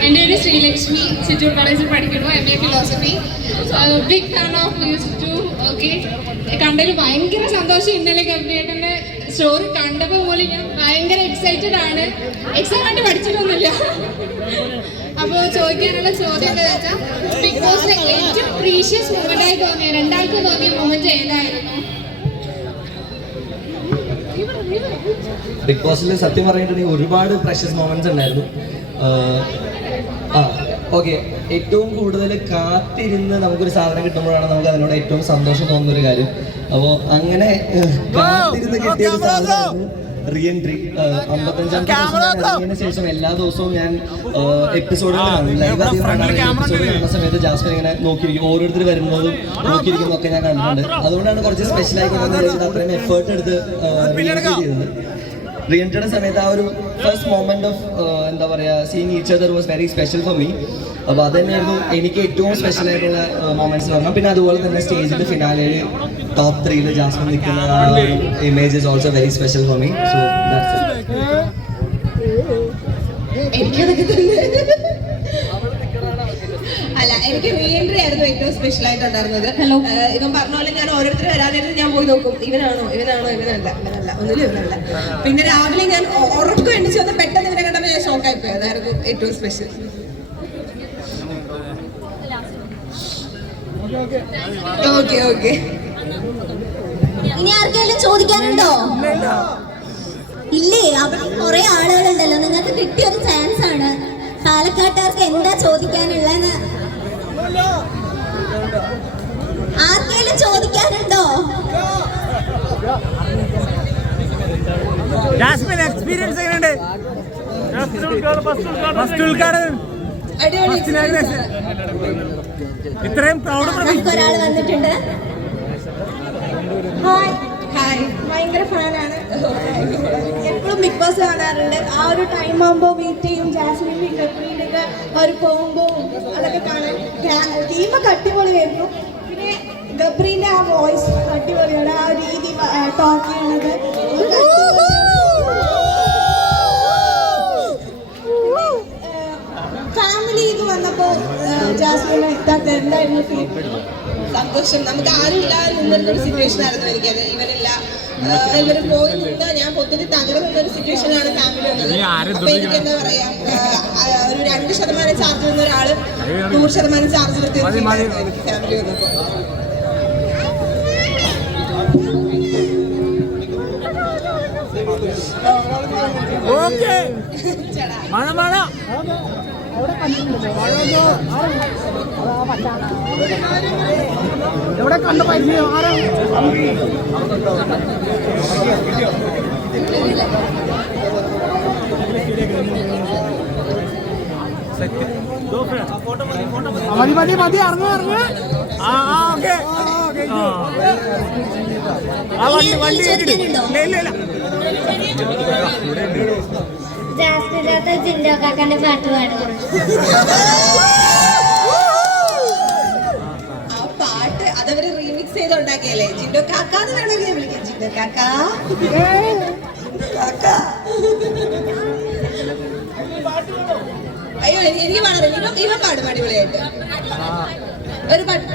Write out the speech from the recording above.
എന്റെ പേര് ശ്രീലക്ഷ്മി ചിറ്റൂർ കോളേജിൽ പഠിക്കുന്നു M A philosophy big fan of music too okay. കണ്ടതിൽ ഭയങ്കര സന്തോഷം ഇന്നലെ ഗബ്രിയേട്ടന്റെ സ്റ്റോറി കണ്ടപ്പോൾ പോലും ഞാൻ ഭയങ്കര എക്സൈറ്റഡ് ആണ്. എക്സാം ആയിട്ട് പഠിച്ചിട്ടൊന്നുമില്ല. അപ്പോൾ ചോദിക്കാനുള്ള ചോദ്യം എന്താ വെച്ചാൽ ബിഗ് ബോസിലെ ഏറ്റവും പ്രീഷ്യസ് മൂമെന്റ് ആയി തോന്നിയ രണ്ടാൾക്കും തോന്നിയ മൂമെന്റ് ഏതായിരുന്നു? ബിഗ് ബോസിൽ സത്യം പറഞ്ഞിട്ടുണ്ടെങ്കിൽ ഒരുപാട് പ്രഷ്യസ് മൊമെന്റ്സ് ഉണ്ടായിരുന്നു. ആ ഓക്കെ ഏറ്റവും കൂടുതൽ കാത്തിരുന്ന് നമുക്കൊരു സാധനം കിട്ടുമ്പോഴാണ് നമുക്ക് അതിനോട് ഏറ്റവും സന്തോഷം തോന്നുന്ന ഒരു കാര്യം. അപ്പോൾ അങ്ങനെ കാത്തിരുന്ന് കിട്ടിയ സാധനമായിരുന്നു റീ എൻട്രി അമ്പത്തഞ്ചാമത്തെ ശേഷം എല്ലാ ദിവസവും ഞാൻ എപ്പിസോഡുകൾ കാണും ലൈവ് അധികം കാണാറില്ല എപ്പിസോഡ് കാണുന്ന സമയത്ത് ജാസ്മിൻ ഇങ്ങനെ നോക്കിയിരിക്കും. ഓരോരുത്തർ വരുന്നതും നോക്കിയിരിക്കുന്നതും ഒക്കെ ഞാൻ കണ്ടിട്ടുണ്ട്. അതുകൊണ്ടാണ് കുറച്ച് സ്പെഷ്യലായി അത്രയും എഫേർട്ട് എടുത്ത് ചെയ്തത്. റീഎൻട്രിയുടെ സമയത്ത് ആ ഒരു ഫസ്റ്റ് മോമെന്റ് ഓഫ് എന്താ പറയുക seeing each other was very special for me അപ്പോൾ അത് തന്നെയായിരുന്നു എനിക്ക് ഏറ്റവും സ്പെഷ്യൽ ആയിട്ടുള്ള മൊമെന്റ്സ് പറഞ്ഞാൽ പിന്നെ അതുപോലെ തന്നെ സ്റ്റേജിന്റെ ഫിനാലയിൽ ടോപ്പ് three, ആ ഒരു image is also very special for me so എനിക്കതൊക്കെ തന്നെ. അല്ല എനിക്ക് റീ എൻട്രി ആയിരുന്നു ഏറ്റവും സ്പെഷ്യൽ ആയിട്ട് ഉണ്ടായിരുന്നത് Hello. ഇവൻ പറഞ്ഞ പോലെ ഞാൻ ഓരോരുത്തർ വരാനായിട്ട് ഞാൻ പോയി നോക്കും. ഇവനാണോ ഇവനാണോ ഇവനല്ല. ഇവനല്ല ഒന്നിലും ഇവനല്ല. പിന്നെ രാവിലെ ഞാൻ ഉറക്കം എണ്ണിച്ച് വന്ന് പെട്ടെന്ന് ഇവനെ കണ്ടപ്പോൾ ഞാൻ ഷോക്കായി പോയി അതായിരുന്നു ഏറ്റവും സ്പെഷ്യൽ ഓക്കെ ഓക്കെ ഇനി ആർക്കെങ്കിലും ചോദിക്കാനുണ്ടോ? ഇല്ലേ? അവിടെ കുറെ ആളുകളുണ്ടല്ലോ. നിങ്ങൾക്ക് കിട്ടിയ ഒരു ചാൻസ് ആണ്. പാലക്കാട്ടുകാർക്ക് എന്താ ചോദിക്കാനുള്ളതെന്ന്? ആർക്കെങ്കിലും ചോദിക്കാനുണ്ടോ? എക്സ്പീരിയൻസ് എങ്ങനെയുണ്ട്? ഫസ്റ്റ് ഉദ്ഘാടനം ഇത്രയും പ്രൗഡ് ഒരാൾ വന്നിട്ടുണ്ട്. ഹായ് ഹായ് ഭയങ്കര ഫാനാണ്. എപ്പോഴും ബിഗ് ബോസ് കാണാറുണ്ട്. ആ ഒരു ടൈം ആകുമ്പോൾ മീറ്റ് ചെയ്യും. ജാസ്മിൻ ഗബ്രീന്റെ അവർ പോകുമ്പോൾ അതൊക്കെ കാണാൻ. ടീമൊക്കെ അടിപൊളിയായിരുന്നു. പിന്നെ ഗബ്രീന്റെ ആ വോയിസ് അടിപൊളിയാണ്. ആ രീതി ടോക്ക് ചെയ്യണത്. ഫാമിലിന്ന് വന്നപ്പോൾ ജാസ്മിൻ ഇതൊക്കെ എന്തായിരുന്നു ഫീൽ സന്തോഷം. നമുക്ക് ആരും ഇല്ലാതെ നിന്നിരുന്ന ഒരു സിറ്റുവേഷൻ ആയിരുന്നു എനിക്കത്. അത് ഇവരില്ല ഇവർ പോയി നിന്ന് ഞാൻ പൊത്തിട്ട് തകർന്നുള്ള ഒരു സിറ്റുവേഷൻ ആണ് ഫാമിലി വന്നത്. അപ്പൊ എനിക്ക് എന്താ പറയാ? ഒരു രണ്ട് ശതമാനം ചാർജ് വന്ന ഒരാൾ നൂറ് ശതമാനം ചാർജ് എനിക്ക് ഫാമിലി വന്നപ്പോ. ഓക്കെ. മഴ മഴ എവിടെ കണ്ട പരിചയം? ആരാ? മതി മതി മതി ഇറങ്ങു ഇറങ്ങു. ആ ആ ഓക്കെ. ആ വണ്ടി വണ്ടി ഇല്ല ഇല്ല ഇല്ല. പാട്ട് പാടും. ആ പാട്ട് അതവര് റീമിക്സ് ചെയ്ത് ഉണ്ടാക്കിയല്ലേ ജിൻഡോ കാക്കാന്ന് വേണമെങ്കിൽ വിളിക്കാം. ജിൻഡോ കാക്ക. കാക്കാ. അയ്യോ എനി- എനിക്ക് പാടാറില്ല ഇവൻ ഇവൻ പാടും അടിപൊളിയായിട്ട്. ഒരു പാട്ട്.